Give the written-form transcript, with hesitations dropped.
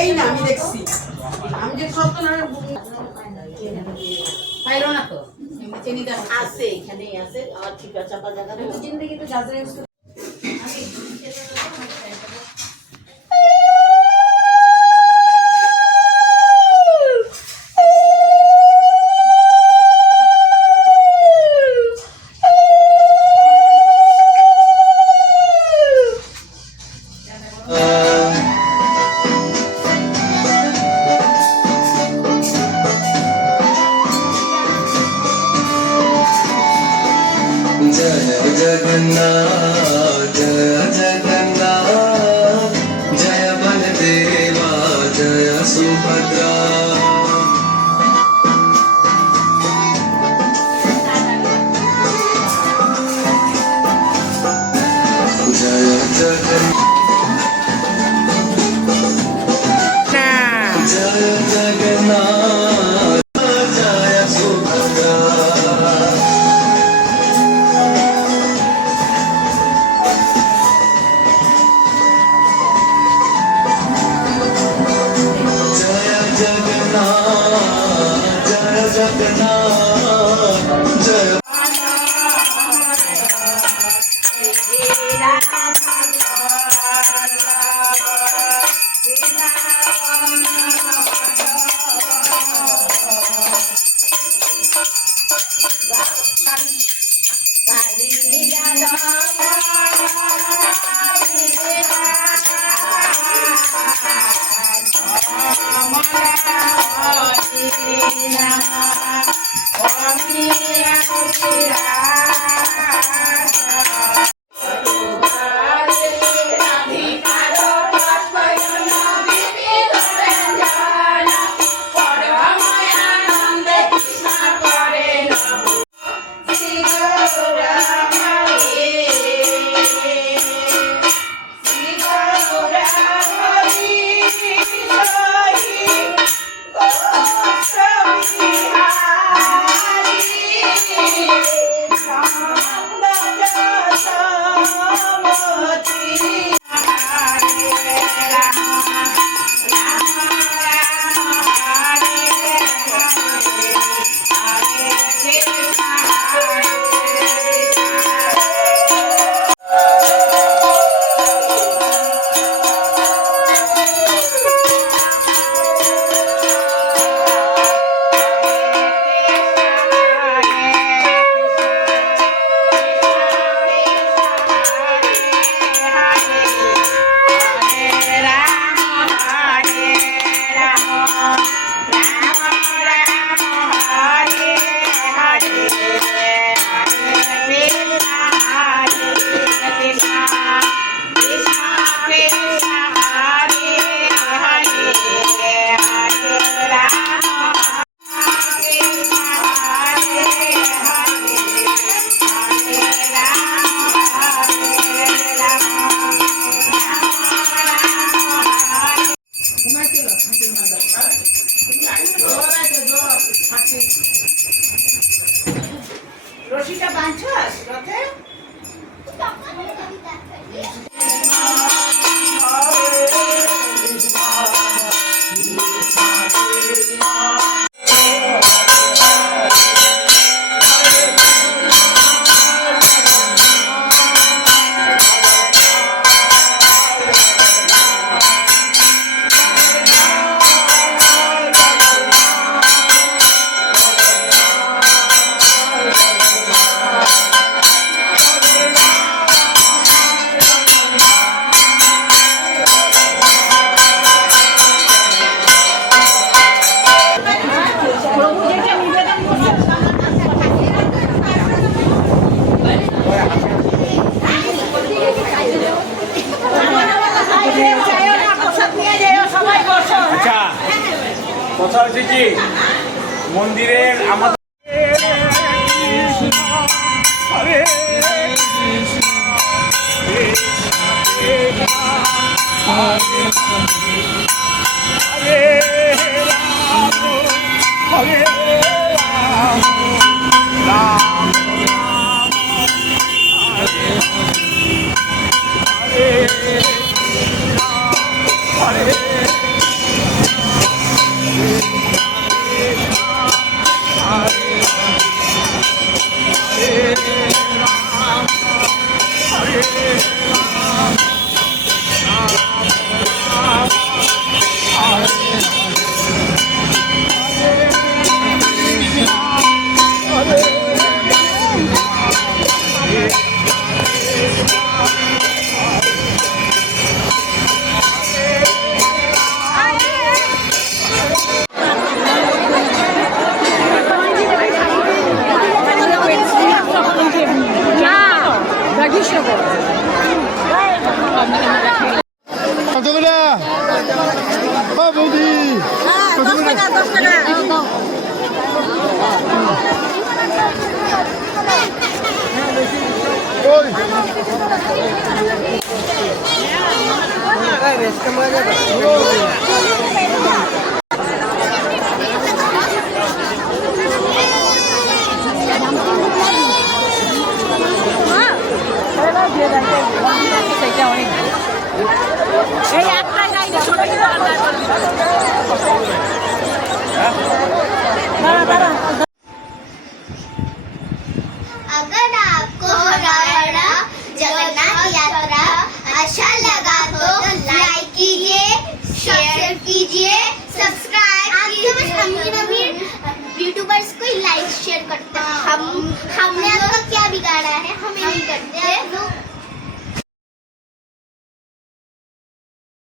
এই না আমি দেখছি আমি যে সত্যনারায়ণ পাইলো না তো চিনিটা আছে এখানেই আছে আর চিপা চাপা জায়গা জিন্দগি তো জাজরে जगन्नाथ जय जगन्नाथ जय बलदेवा जय सुभद्रा जय जगन्नाथ जय जगन्नाथ जय सुभद्रा রশিটা বাঁধছস রথে কথা হচ্ছে কি মন্দিরের আমাদের ও বৌদি হ্যাঁ 10 টাকা 10 টাকা দাও ওই এই একটা গাই ছোট अगर आपको हमारा जगन्नाथ यात्रा अच्छा लगा तो लाइक कीजिए, शेयर कीजिए, सब्सक्राइब कीजिए। यूट्यूबर्स को लाइक शेयर करते हैं। हमने आपका क्या बिगाड़ा है? हमें नहीं करते।